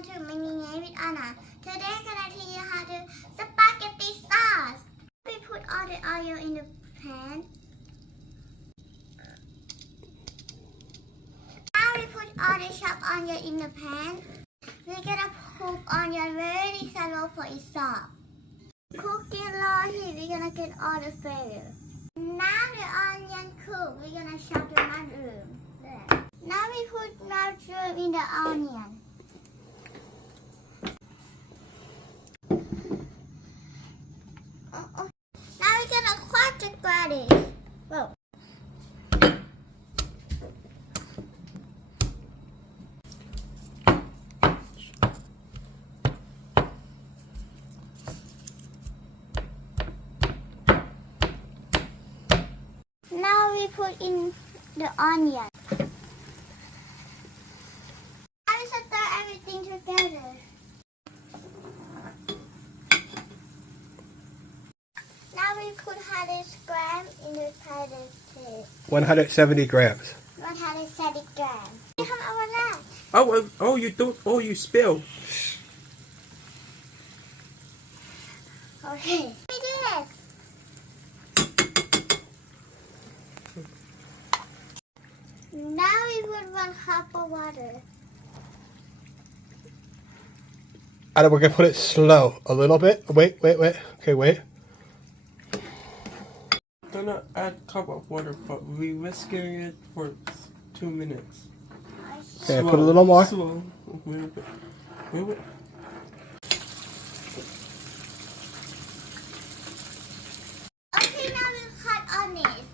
welcome to my new name with Anna. Today I'm gonna teach you how to spaghetti sauce. We put all the oil in the pan. Now we put all the chopped onion in the pan. We're gonna cook onion very shallow for it soft. Cooking low heat, we're gonna get all the flavor. Now the onion cooked, we're gonna chop the mushroom. There. Now we put mushroom in the onion. Now we're gonna cut the garlic. Whoa. Now we put in the onion. Now we stir everything together. Now we put 100 grams in the packet. 170 grams. 170 grams. Come over that. Oh, you don't. Oh, you spill. Okay. We do this. Now we put 1 cup of water. And we're gonna put it slow a little bit. Wait. Okay, wait. Gonna add a cup of water, but we whisking it for 2 minutes. Okay, put a little more. Slow. Wait. Okay, now we'll cut onions.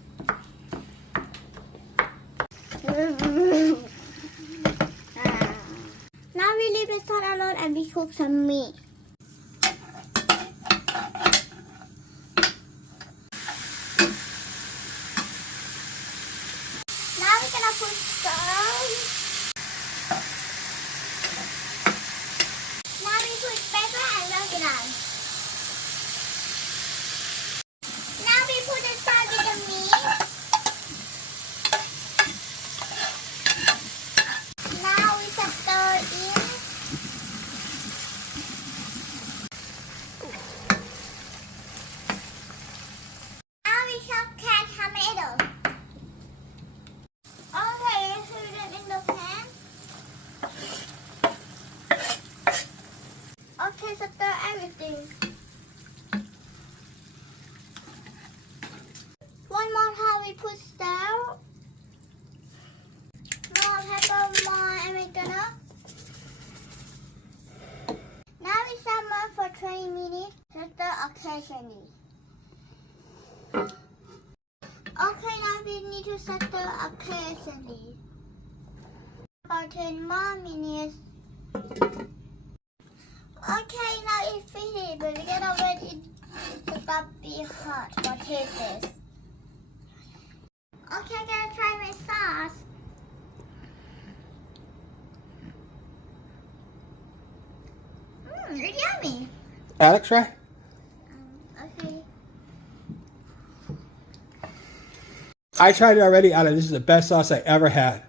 Now we leave the salt alone and we cook some meat. Now we're gonna put salt. Now we put pepper and oregano. Now we put the salt in the meat. Now we stir in. Now we chop canned tomato. Okay, let's put it in the pan. Okay, stir everything. One more time we put salt. More pepper, more oregano. Now we simmer for 20 minutes. Stir occasionally. Okay, now we need to stir occasionally. About 10 more minutes. Okay, now it's finished, but we're gonna wait it to stop being hot for 10 minutes. Okay, I'm gonna try my sauce. It's yummy. Alex, try. Okay. I tried it already, Alex. This is the best sauce I ever had.